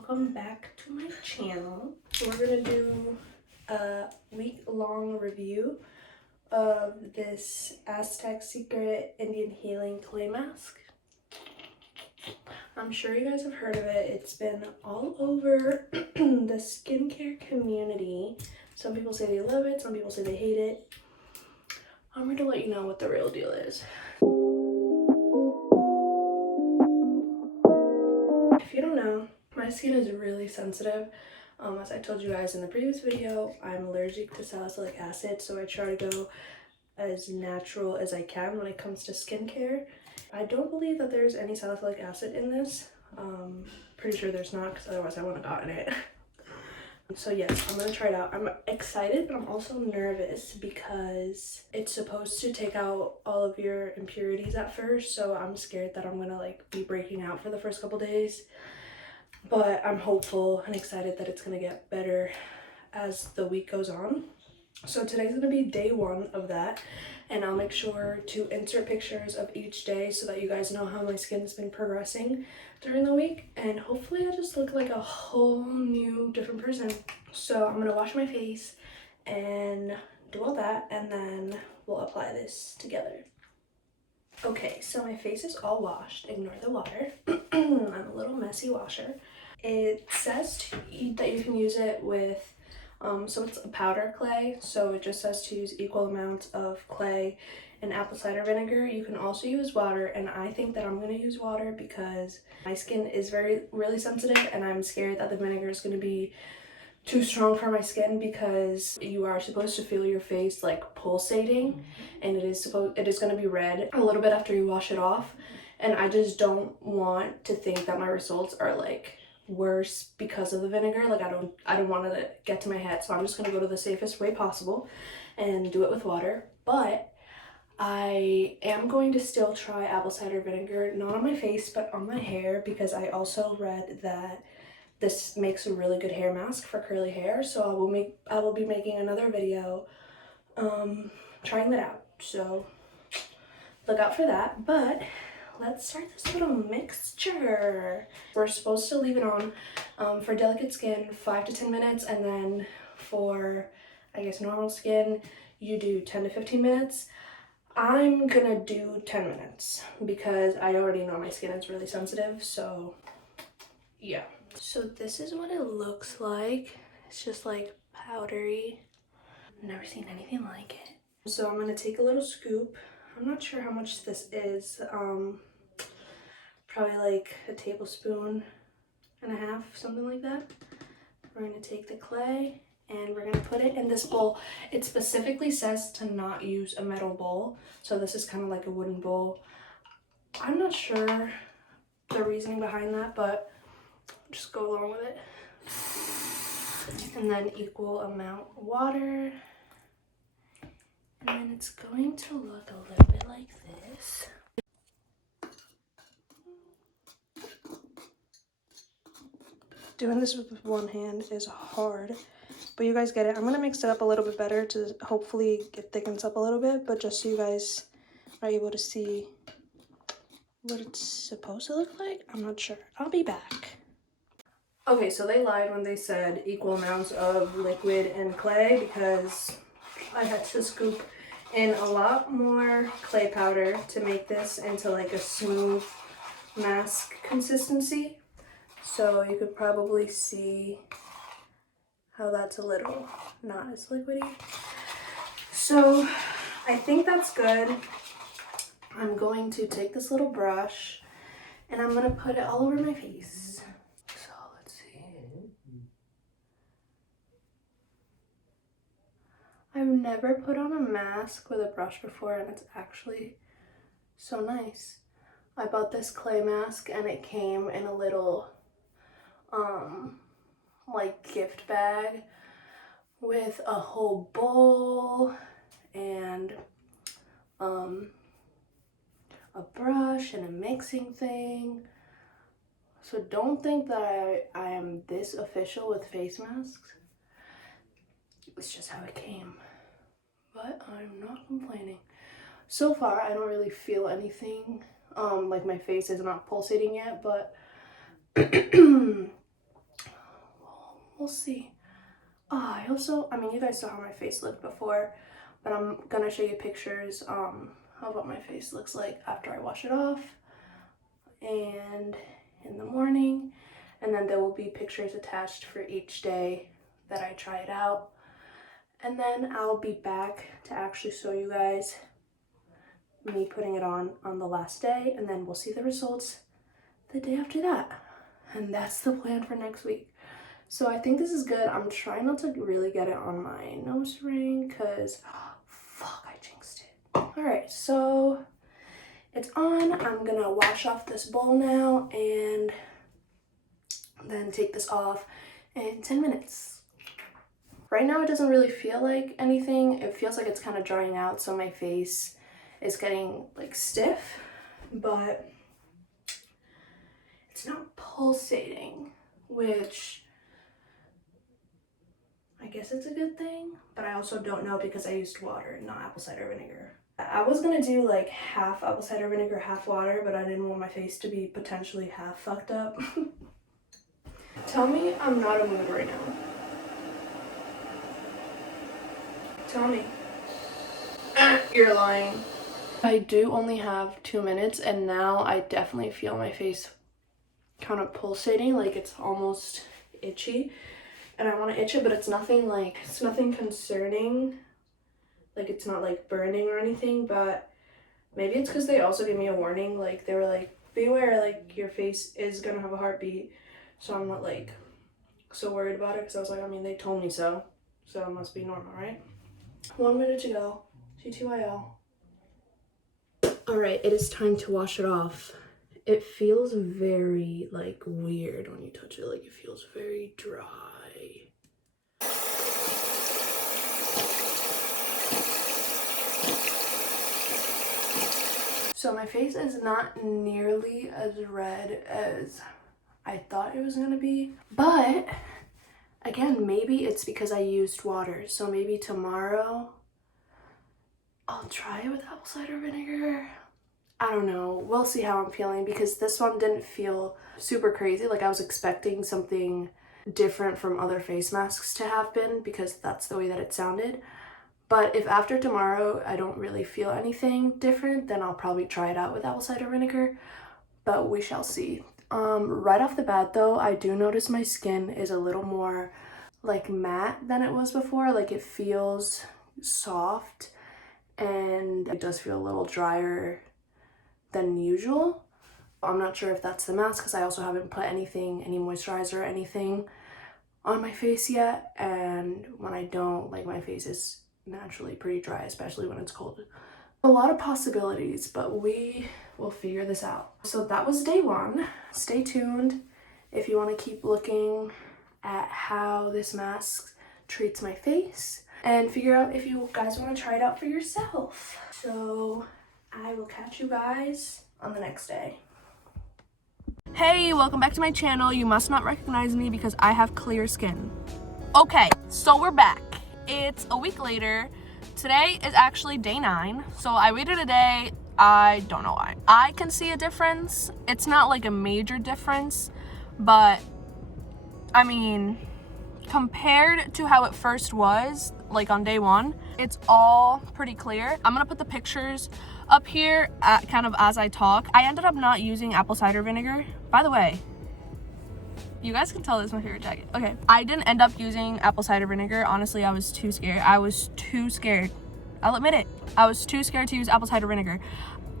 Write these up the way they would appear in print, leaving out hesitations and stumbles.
welcome back to my channel. We're gonna do a week-long review of this Aztec Secret Indian Healing Clay Mask. I'm sure you guys have heard of it. It's been all over the skincare community. Some people say they love it, some people say they hate it. I'm here to let you know what the real deal is. If you don't know, my skin is really sensitive. As I told you guys in the previous video, I'm allergic to salicylic acid, so I try to go as natural as I can when it comes to skincare. I don't believe that there's any salicylic acid in this. Pretty sure there's not, because otherwise I wouldn't have gotten it. So yes, I'm gonna try it out. I'm excited, but I'm also nervous because it's supposed to take out all of your impurities at first, so I'm scared that I'm gonna be breaking out for the first couple days. But I'm hopeful and excited that it's gonna get better as the week goes on. So today's gonna be day one of that, and I'll make sure to insert pictures of each day so that you guys know how my skin's been progressing during the week, and hopefully I just look like a whole new different person. So I'm gonna wash my face and do all that, and then we'll apply this together. Okay, so my face is all washed. Ignore the water. I'm a little messy washer. It says that you can use it with, so it's a powder clay, so it just says to use equal amounts of clay and apple cider vinegar. You can also use water, and I think that I'm going to use water because my skin is really sensitive, and I'm scared that the vinegar is going to be too strong for my skin, because you are supposed to feel your face like pulsating, and it is going to be red a little bit after you wash it off, and I just don't want to think that my results are worse because of the vinegar. I don't want it to get to my head, so I'm just going to go to the safest way possible and do it with water. But I am going to still try apple cider vinegar, not on my face but on my hair, because I also read that this makes a really good hair mask for curly hair. So I will be making another video trying that out, so look out for that. But let's start this little mixture. We're supposed to leave it on for delicate skin 5 to 10 minutes, and then for, I guess, normal skin, you do 10 to 15 minutes. I'm gonna do 10 minutes because I already know my skin is really sensitive, so yeah. So this is what it looks like. It's just powdery. Never seen anything like it. So I'm gonna take a little scoop. I'm not sure how much this is. Probably a tablespoon and a half, something like that. We're gonna take the clay and we're gonna put it in this bowl. It specifically says to not use a metal bowl, so this is kind of like a wooden bowl. I'm not sure the reasoning behind that, but just go along with it. And then equal amount water, and then it's going to look a little bit like this. Doing this with one hand is hard, but you guys get it. I'm gonna mix it up a little bit better to hopefully get thickens up a little bit, but just so you guys are able to see what it's supposed to look like. I'm not sure. I'll be back. Okay, so they lied when they said equal amounts of liquid and clay, because I had to scoop in a lot more clay powder to make this into a smooth mask consistency. So you could probably see how that's a little not as liquidy. So I think that's good. I'm going to take this little brush and I'm gonna put it all over my face. So let's see. I've never put on a mask with a brush before, and it's actually so nice. I bought this clay mask and it came in a little gift bag with a whole bowl and a brush and a mixing thing. So don't think that I am this official with face masks. It's just how it came. But I'm not complaining. So far, I don't really feel anything. My face is not pulsating yet, but see. I mean, you guys saw how my face looked before, but I'm gonna show you pictures of what my face looks like after I wash it off and in the morning, and then there will be pictures attached for each day that I try it out, and then I'll be back to actually show you guys me putting it on the last day, and then we'll see the results the day after that. And that's the plan for next week. So I think this is good. I'm trying not to really get it on my nose ring because, fuck, I jinxed it. All right, so it's on. I'm gonna wash off this bowl now and then take this off in 10 minutes. Right now it doesn't really feel like anything. It feels like it's kind of drying out, so my face is getting like stiff, but it's not pulsating, which I guess it's a good thing, but I also don't know because I used water, not apple cider vinegar. I was gonna do like half apple cider vinegar, half water, but I didn't want my face to be potentially half fucked up. Tell me I'm not a mood right now. Tell me. You're lying. I do only have 2 minutes, and now I definitely feel my face kind of pulsating, like it's almost itchy. And I want to itch it, but it's nothing concerning. Like, it's not like burning or anything, but maybe it's because they also gave me a warning. Like, they were like, beware, like your face is gonna have a heartbeat. So I'm not like so worried about it, because I was like, I mean, they told me so it must be normal, right? 1 minute to go. GTYL. All right, it is time to wash it off. It feels very like weird when you touch it. Like, it feels very dry. So my face is not nearly as red as I thought it was gonna be, but again, maybe it's because I used water. So maybe tomorrow I'll try it with apple cider vinegar. I don't know. We'll see how I'm feeling, because this one didn't feel super crazy. Like, I was expecting something different from other face masks to have been, because that's the way that it sounded. But if after tomorrow I don't really feel anything different, then I'll probably try it out with apple cider vinegar, but we shall see. Right off the bat though, I do notice my skin is a little more like matte than it was before. Like, it feels soft, and it does feel a little drier than usual. I'm not sure if that's the mask, because I also haven't put any moisturizer or anything on my face yet, and when I don't, like, my face is naturally pretty dry, especially when it's cold. A lot of possibilities, but we will figure this out. So that was day 1. Stay tuned if you want to keep looking at how this mask treats my face, and figure out if you guys want to try it out for yourself. So I will catch you guys on the next day. Hey, welcome back to my channel. You must not recognize me because I have clear skin. Okay, so we're back. It's a week later. Today is actually day 9. So I waited a day. I don't know why. I can see a difference. It's not like a major difference, but I mean, compared to how it first was, like on day 1, it's all pretty clear. I'm gonna put the pictures up here kind of as I talk. I ended up not using apple cider vinegar. By the way, you guys can tell this is my favorite jacket. Okay, I didn't end up using apple cider vinegar. Honestly, I was too scared. I'll admit it. I was too scared to use apple cider vinegar.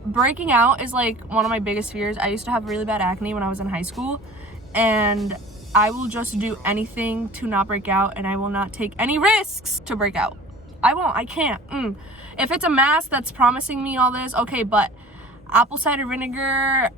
Breaking out is like one of my biggest fears. I used to have really bad acne when I was in high school, and I will just do anything to not break out, and I will not take any risks to break out. I won't. I can't. If it's a mask that's promising me all this, okay, but apple cider vinegar,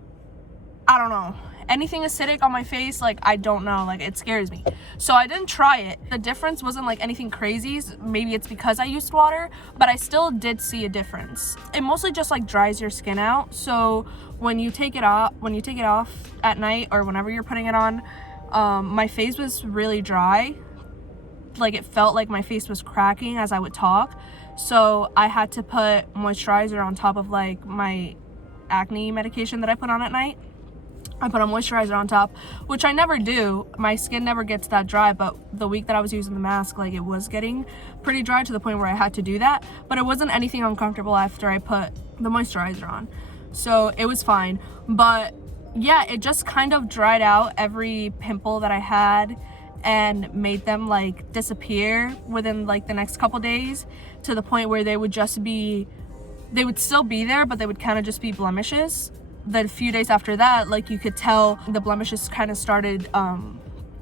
I don't know. Anything acidic on my face, like, I don't know, like, it scares me. So I didn't try it. The difference wasn't like anything crazy. Maybe it's because I used water, but I still did see a difference. It mostly just like dries your skin out. So when you take it off at night or whenever you're putting it on, my face was really dry. Like, it felt like my face was cracking as I would talk. So I had to put moisturizer on top of like my acne medication that I put on at night. I put a moisturizer on top, which I never do. My skin never gets that dry, but the week that I was using the mask, like, it was getting pretty dry to the point where I had to do that. But it wasn't anything uncomfortable after I put the moisturizer on. So it was fine. But yeah, it just kind of dried out every pimple that I had and made them like disappear within like the next couple days, to the point where they would still be there, but they would kind of just be blemishes. The few days after that, like, you could tell the blemishes kind of started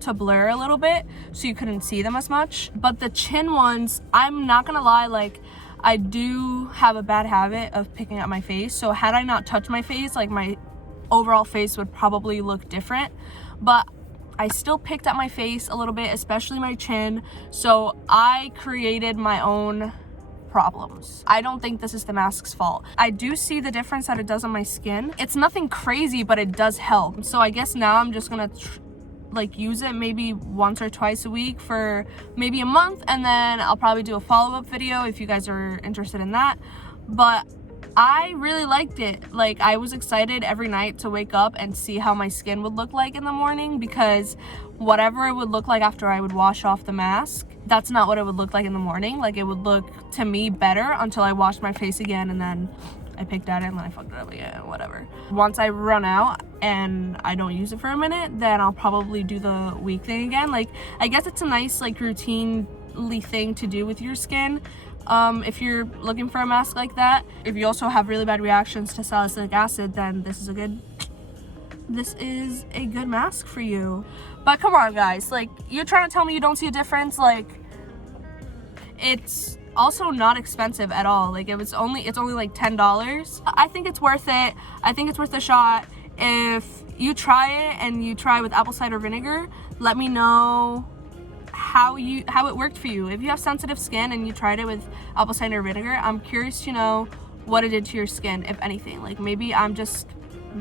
to blur a little bit, so you couldn't see them as much. But the chin ones, I'm not gonna lie, like, I do have a bad habit of picking at my face, so had I not touched my face, like, my overall face would probably look different. But I still picked at my face a little bit, especially my chin, so I created my own problems. I don't think this is the mask's fault. I do see the difference that it does on my skin. It's nothing crazy, but it does help. So I guess now I'm just gonna like use it maybe once or twice a week for maybe a month, and then I'll probably do a follow-up video if you guys are interested in that. But I really liked it. Like, I was excited every night to wake up and see how my skin would look like in the morning, because whatever it would look like after I would wash off the mask, that's not what it would look like in the morning. Like, it would look, to me, better until I washed my face again, and then I picked at it and then I fucked it up again, whatever. Once I run out and I don't use it for a minute, then I'll probably do the week thing again. Like, I guess it's a nice, like, routinely thing to do with your skin. If you're looking for a mask like that. If you also have really bad reactions to salicylic acid, then this is a good mask for you. But come on, guys, like, you're trying to tell me you don't see a difference? Like, it's also not expensive at all. Like, it's only like $10. I think it's worth it. I think it's worth a shot. If you try it and you try with apple cider vinegar, let me know how it worked for you. If you have sensitive skin and you tried it with apple cider vinegar, I'm curious to know what it did to your skin, if anything. Like, maybe I'm just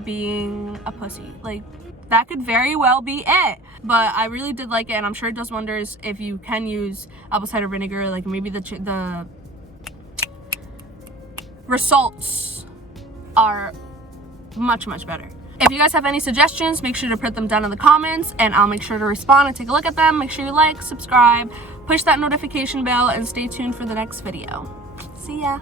being a pussy. Like, that could very well be it. But I really did like it, and I'm sure it does wonders if you can use apple cider vinegar. Like, maybe the results are much, much better. If you guys have any suggestions, make sure to put them down in the comments, and I'll make sure to respond and take a look at them. Make sure you like, subscribe, push that notification bell, and stay tuned for the next video. See ya.